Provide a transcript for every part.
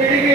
ಬೆಳಿಗ್ಗೆ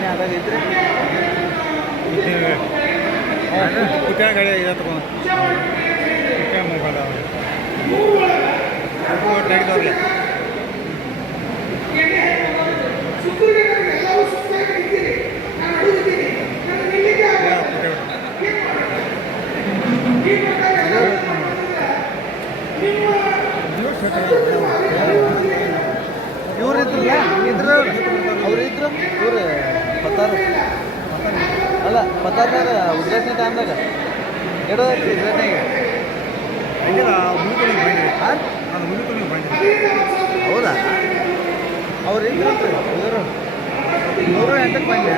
ಕಡಿಮೆ ಆದಾಗೈತ್ರಿ ಕುಟ್ಟ ಗಾಡಿ ಇದೆ ತಗೊಂಡು ಕುಟ್ಟ ಮೊಬೈಲ್ ಅವ್ರಿಗೆ. ಇವ್ರಿದ್ರು ಇದ್ರ ಅವ್ರಿದ್ರು ಇವ್ರು ಪತ್ತಾರು. ಅಲ್ಲ ಪತ್ತಾರ್ನಾಗ ಉದ್ಘಾಟನೆ ಟೈಮ್ದಾಗ ಎರಡೋ ಉದ್ಘಾಟನೆಗೆ. ಹಂಗಿಲ್ಲ ಬಂದಿದೆ ಹಾಂ ನಾನು ಮುಗಿದು ಬಂದಿದೆ ಹೌದಾ? ಅವ್ರು ಏನು ಇವರು. ನೂರ ಎಂಟಕ್ಕೆ ಬಂದೆ